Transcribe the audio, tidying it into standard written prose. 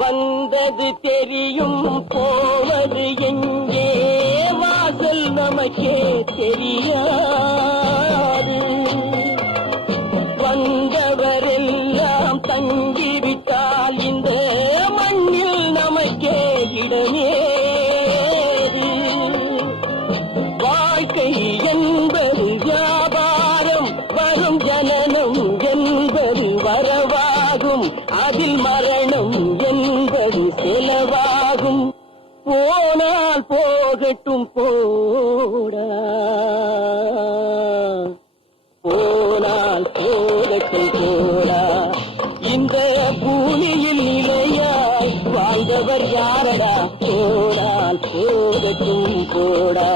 வந்தது தெரியும் போவது எங்கே வாசல் நமக்கே தெரியாது. வந்தவரெல்லாம் தங்கிவிட்டால் இந்த மண்ணில் நமக்கே இடமேது. வாழ்க்கை என்பது வியாபாரம், வரும் ஜனனம் என்பது வரவாகும், அதில் மரணம் என்பது செலவாகும். போனால் போகட்டும் போடா, போனால் போகட்டும் போடா. இந்த பூமியில் நிலையாய் வாழ்ந்தவர் யாரடா? போனால் போகட்டும் போடா.